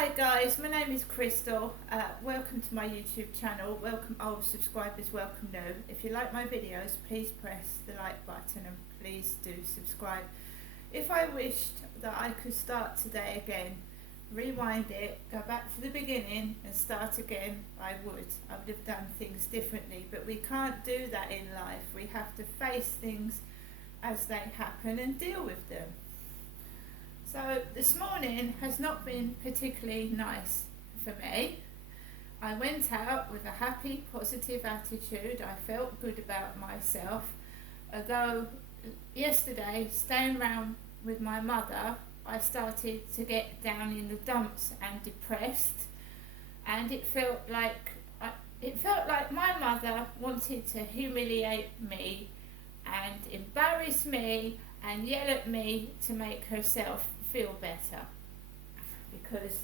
Hi guys, my name is Crystal. Welcome to my YouTube channel. Welcome old subscribers, welcome new. If you like my videos, please press the like button and please do subscribe. If I wished that I could start today again, rewind it, go back to the beginning and start again, I would. I would have done things differently, but we can't do that in life. We have to face things as they happen and deal with them. So this morning has not been particularly nice for me. I went out with a happy, positive attitude. I felt good about myself. Although yesterday, staying around with my mother, I started to get down in the dumps and depressed. And it felt like my mother wanted to humiliate me and embarrass me and yell at me to make herself feel better, because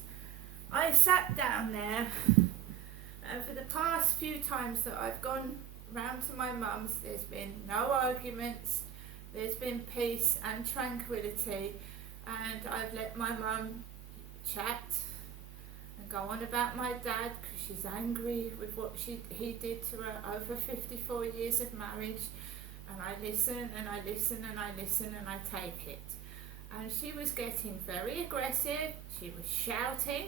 I sat down there and for the past few times that I've gone round to my mum's, there's been no arguments, there's been peace and tranquility, and I've let my mum chat and go on about my dad because she's angry with what he did to her over 54 years of marriage, and I listen and I listen and I listen and I take it. And she was getting very aggressive, she was shouting,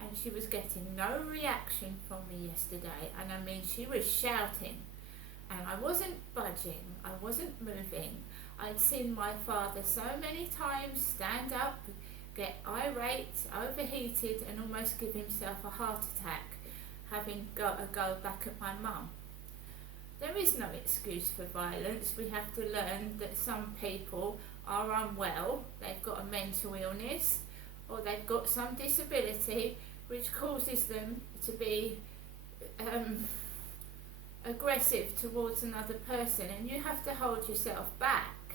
and she was getting no reaction from me yesterday. And I mean, she was shouting, and I wasn't budging, I wasn't moving. I'd seen my father so many times stand up, get irate, overheated, and almost give himself a heart attack, having got a go back at my mum. There is no excuse for violence. We have to learn that some people are unwell, they've got a mental illness, or they've got some disability which causes them to be aggressive towards another person, and you have to hold yourself back.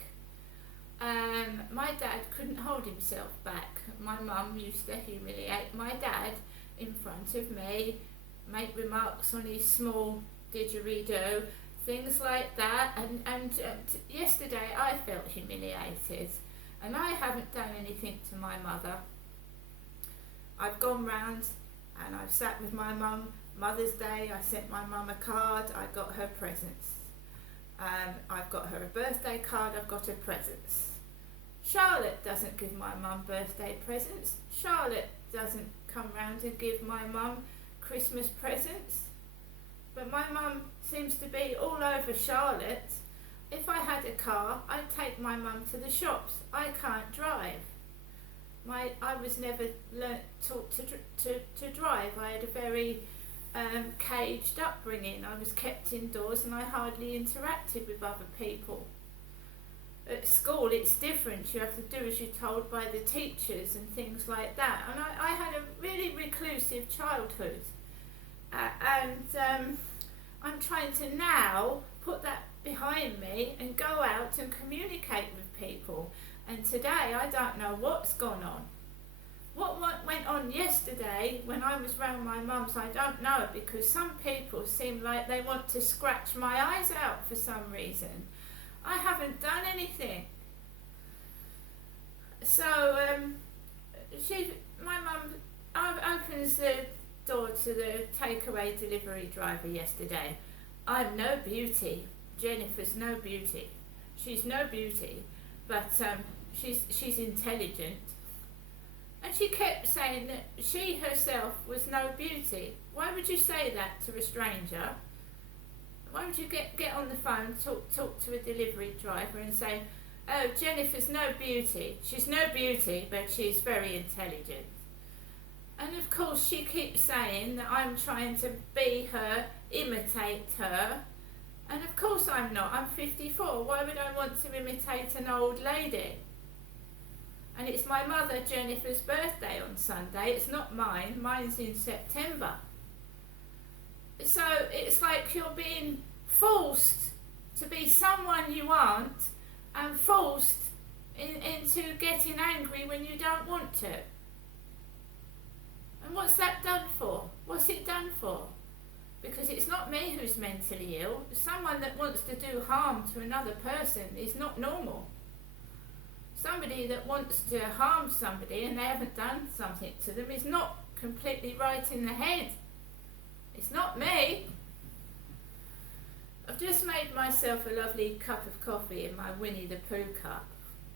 My dad couldn't hold himself back. My mum used to humiliate my dad in front of me, make remarks on his small didgeridoo, things like that, and yesterday I felt humiliated, and I haven't done anything to my mother. I've gone round and I've sat with my mum. Mother's Day, I sent my mum a card, I got her presents. I've got her a birthday card, I've got her presents. Charlotte doesn't give my mum birthday presents. Charlotte doesn't come round and give my mum Christmas presents. But my mum seems to be all over Charlotte. If I had a car, I'd take my mum to the shops. I can't drive. I was never taught to drive. I had a very caged upbringing. I was kept indoors and I hardly interacted with other people. At school it's different. You have to do as you're told by the teachers and things like that. And I had a really reclusive childhood. I'm trying to now put that behind me and go out and communicate with people. And today I don't know what's gone on. What went on yesterday when I was round my mum's, I don't know, because some people seem like they want to scratch my eyes out for some reason. I haven't done anything. So my mum opens the door to the takeaway delivery driver yesterday. I'm no beauty. Jennifer's no beauty. She's no beauty, but she's intelligent. And she kept saying that she herself was no beauty. Why would you say that to a stranger? Why would you get on the phone, talk to a delivery driver and say, oh, Jennifer's no beauty. She's no beauty, but she's very intelligent. And of course she keeps saying that I'm trying to be her, imitate her. And of course I'm not. I'm 54. Why would I want to imitate an old lady? And it's my mother Jennifer's birthday on Sunday. It's not mine. Mine's in September. So it's like you're being forced to be someone you aren't, and forced into getting angry when you don't want to. And what's that done for? What's it done for? Because it's not me who's mentally ill. Someone that wants to do harm to another person is not normal. somebody that wants to harm somebody and they haven't done something to them is not completely right in the head. It's not me. I've just made myself a lovely cup of coffee in my Winnie the Pooh cup,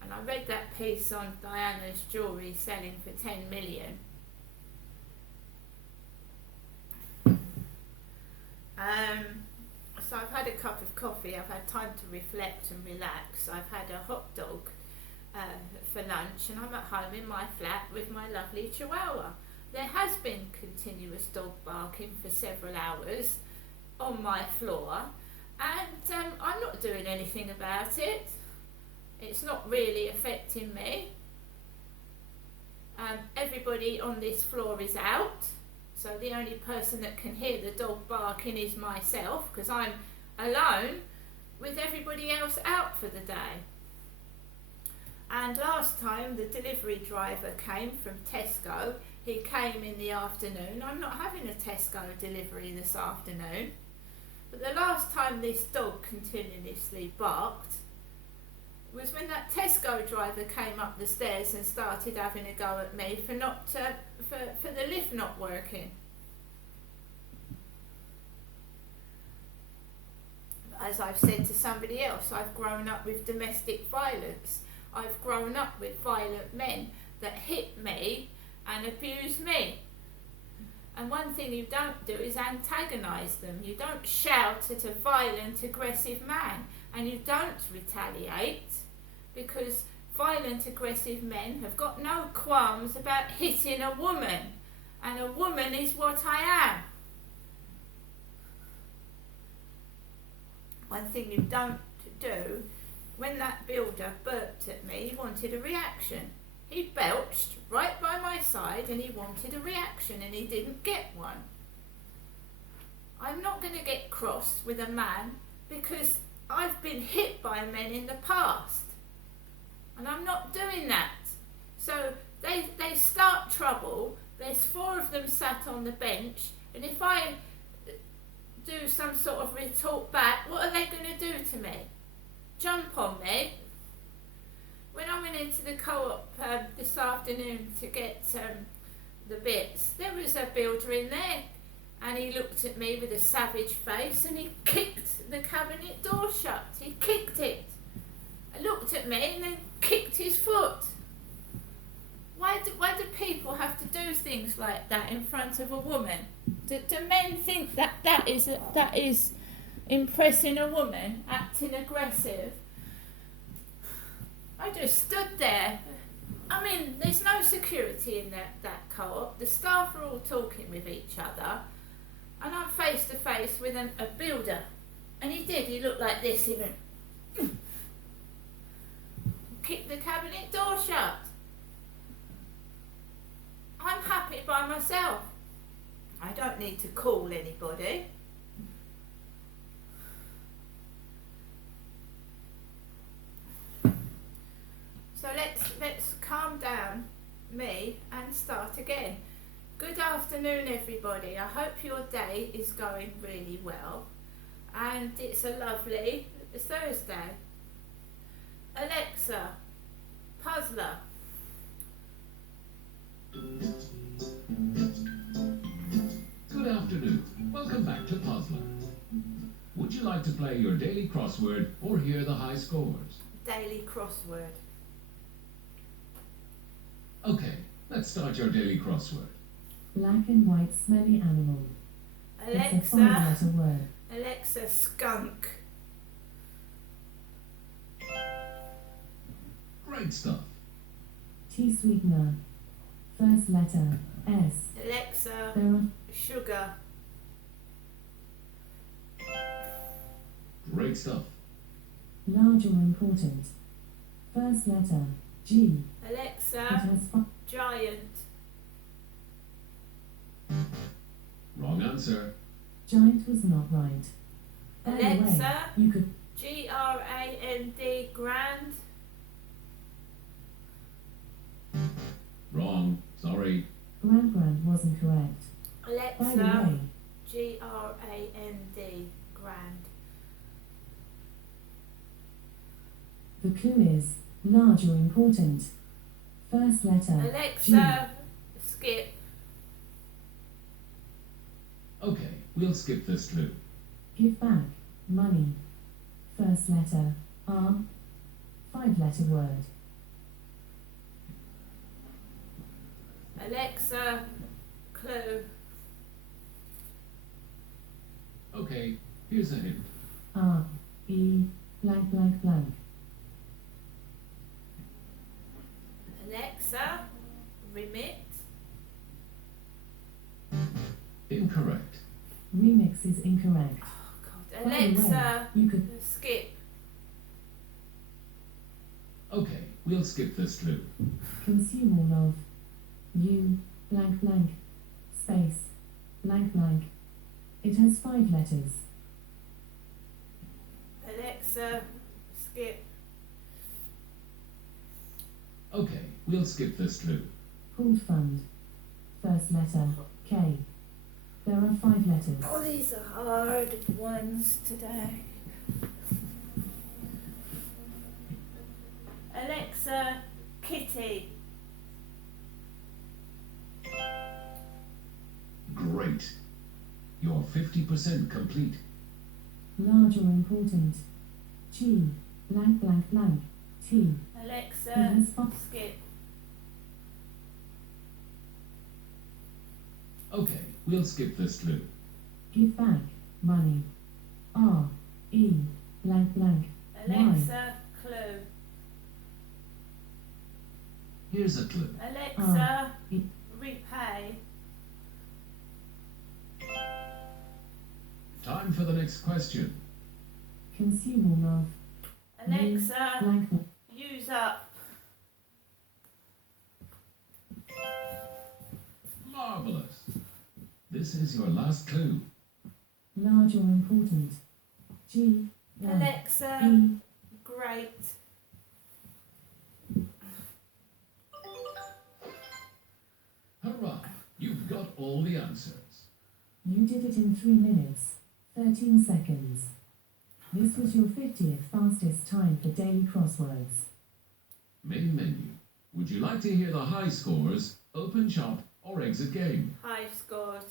and I read that piece on Diana's jewellery selling for 10 million. So I've had a cup of coffee, I've had time to reflect and relax. I've had a hot dog for lunch, and I'm at home in my flat with my lovely Chihuahua. There has been continuous dog barking for several hours on my floor, and I'm not doing anything about it. It's not really affecting me. Everybody on this floor is out, so the only person that can hear the dog barking is myself, because I'm alone with everybody else out for the day. And last time the delivery driver came from Tesco, he came in the afternoon. I'm not having a Tesco delivery this afternoon. But the last time this dog continuously barked was when that Tesco driver came up the stairs and started having a go at me for the lift not working. As I've said to somebody else, I've grown up with domestic violence. I've grown up with violent men that hit me and abuse me. And one thing you don't do is antagonise them. You don't shout at a violent, aggressive man, and you don't retaliate, because violent, aggressive men have got no qualms about hitting a woman, and a woman is what I am. One thing you don't do, when that builder burped at me, he wanted a reaction. He belched right by my side and he wanted a reaction, and he didn't get one. I'm not going to get cross with a man because I've been hit by men in the past, and I'm not doing that. So they start trouble. There's 4 of them sat on the bench, and if I do some sort of retort back, what are they going to do to me? Jump on me? When I went into the co-op this afternoon to get the bits, there was a builder in there, and he looked at me with a savage face and he kicked the cabinet door shut. He kicked it. He looked at me and then kicked his foot. Why do people have to do things like that in front of a woman? Do men think that is impressing a woman, acting aggressive? I just stood there. I mean, there's no security in that co-op. The staff are all talking with each other, and I'm face to face with a builder. And he looked like this. He went, kicked the cabinet door shut. I'm happy by myself. I don't need to call anybody. So let's calm down, me, and start again. Good afternoon, everybody. I hope your day is going really well, and it's a lovely Thursday. Alexa, puzzler. Good afternoon. Welcome back to Puzzler. Would you like to play your daily crossword or hear the high scores? Daily crossword. Okay, let's start your daily crossword. Black and white smelly animal. It's a 5-letter word. Alexa, skunk. Great stuff. Tea sweetener. First letter, S. Alexa, There are sugar. Great stuff. large or important. First letter, G. It Alexa, has 5. giant. Wrong answer. Giant was not right. By the way, Alexa, you could Grand, grand. Wrong. Sorry. grand wasn't correct. By the Alexa, way, Grand, grand. the clue is Large or important. First letter. Alexa, skip. Okay, we'll skip this clue. Give back. Money. First letter. R. 5-letter word. Alexa, clue. Okay, here's a hint. R. E. Blank blank blank. Alexa, remit. Incorrect. Remix is incorrect. Oh God. By the way, Alexa, you could skip. Okay, we'll skip this clue. consume all of. U. Blank blank. Space. Blank blank. It has 5 letters. Alexa, skip. Okay, we'll skip this clue. Pooled fund. First letter. K. There are 5 letters. Oh, these are hard ones today. Alexa, kitty. Great. You're 50% complete. Large or important. G. Blank blank blank. T. Alexa, It has 5. skip. Okay, we'll skip this clue. Give back. Money. R. E. Blank blank. Alexa, clue. Here's a clue. Alexa, E. repay. Time for the next question. Consume all of. Alexa, Blank blank. use up. Marvelous. This is your last clue. Large or important. G. Blank. Alexa, E. great. Hurrah! You've got all the answers. You did it in 3 minutes, 13 seconds. This was your 50th fastest time for daily crosswords. Main menu. Would you like to hear the high scores, open shop, or exit game? High scores.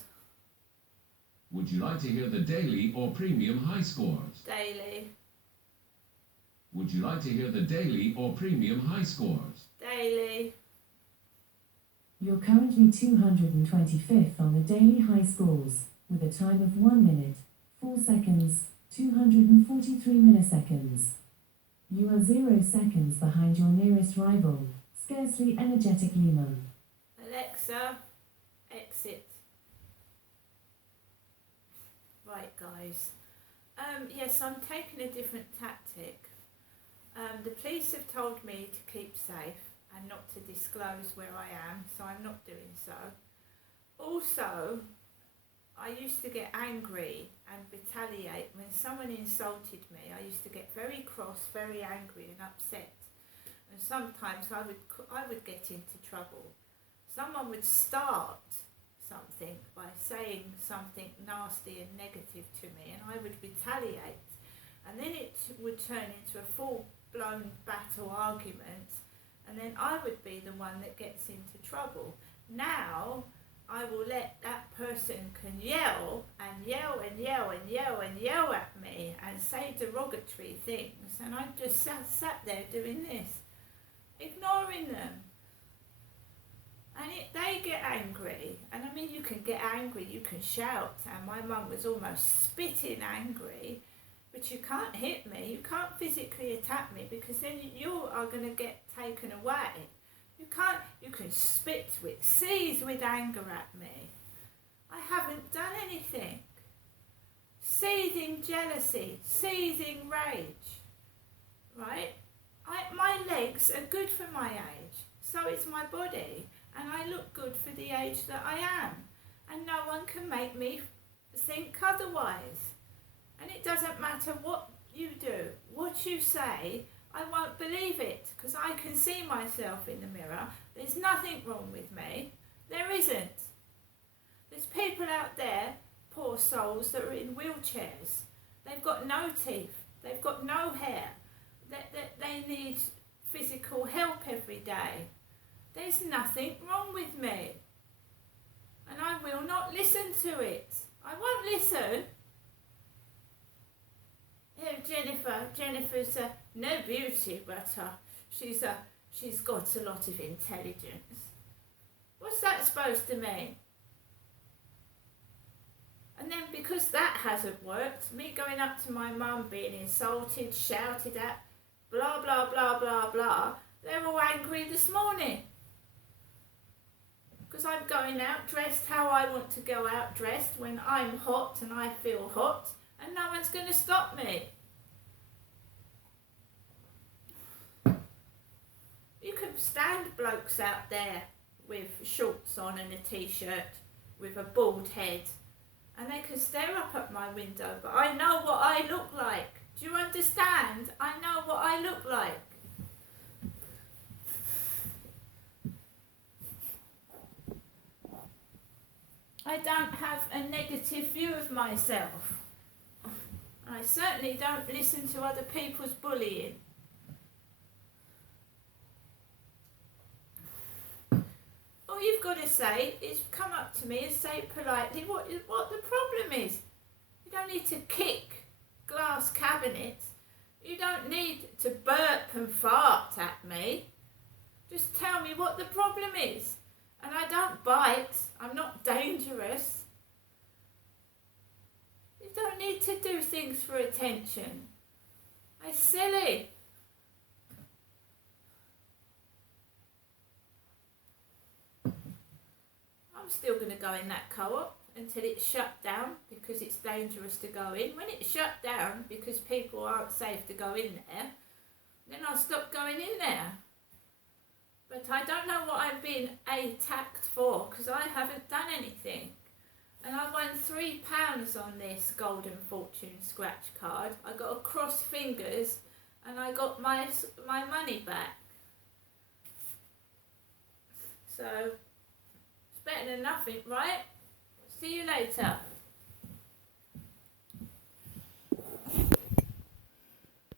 Would you like to hear the daily or premium high scores? Daily. Would you like to hear the daily or premium high scores? Daily. You're currently 225th on the daily high scores, with a time of 1 minute, 4 seconds, 243 milliseconds. You are 0 seconds behind your nearest rival, Scarcely Energetic Lemur. Alexa, exit. Right, guys. Yes, I'm taking a different tactic. The police have told me to keep safe and not to disclose where I am, so I'm not doing so. Also, I used to get angry and retaliate when someone insulted me. I used to get very cross, very angry and upset. And sometimes I would get into trouble. Someone would start something by saying something nasty and negative to me, and I would retaliate. And then it would turn into a full-blown battle argument, and then I would be the one that gets into trouble. Now, I will let that person can yell and yell and yell and yell and yell at me and say derogatory things, and I just sat there doing this, ignoring them. And they get angry, and I mean, you can get angry, you can shout, and my mum was almost spitting angry, but you can't hit me, you can't physically attack me, because then you are going to get taken away. You can spit with, seethe with anger at me. I haven't done anything. Seething jealousy, seething rage, right? My legs are good for my age, so is my body, and I look good for the age that I am, and no one can make me think otherwise. And it doesn't matter what you do, what you say, I won't believe it, because I can see myself in the mirror. There's nothing wrong with me. There isn't. There's people out there, poor souls, that are in wheelchairs. They've got no teeth. They've got no hair. They need physical help every day. There's nothing wrong with me. And I will not listen to it. I won't listen. Oh, Jennifer's no beauty, but she's got a lot of intelligence. What's that supposed to mean? And then because that hasn't worked, me going up to my mum, being insulted, shouted at, blah, blah, blah, blah, blah, they're all angry this morning. Because I'm going out dressed how I want to go out dressed when I'm hot and I feel hot, and no one's going to stop me. You can stand blokes out there with shorts on and a t-shirt with a bald head, and they can stare up at my window, but I know what I look like. Do you understand? I know what I look like. I don't have a negative view of myself. I certainly don't listen to other people's bullying. All you've got to say is come up to me and say politely what the problem is. You don't need to kick glass cabinets. You don't need to burp and fart at me. Just tell me what the problem is. And I don't bite. I'm not dangerous. You don't need to do things for attention. It's silly. I'm still going to go in that co-op until it's shut down because it's dangerous to go in. When it's shut down because people aren't safe to go in there, then I'll stop going in there. But I don't know what I'm being attacked for because I haven't done anything. And I won £3 on this Golden Fortune scratch card. I got a cross fingers and I got my money back. So, it's better than nothing, right? See you later.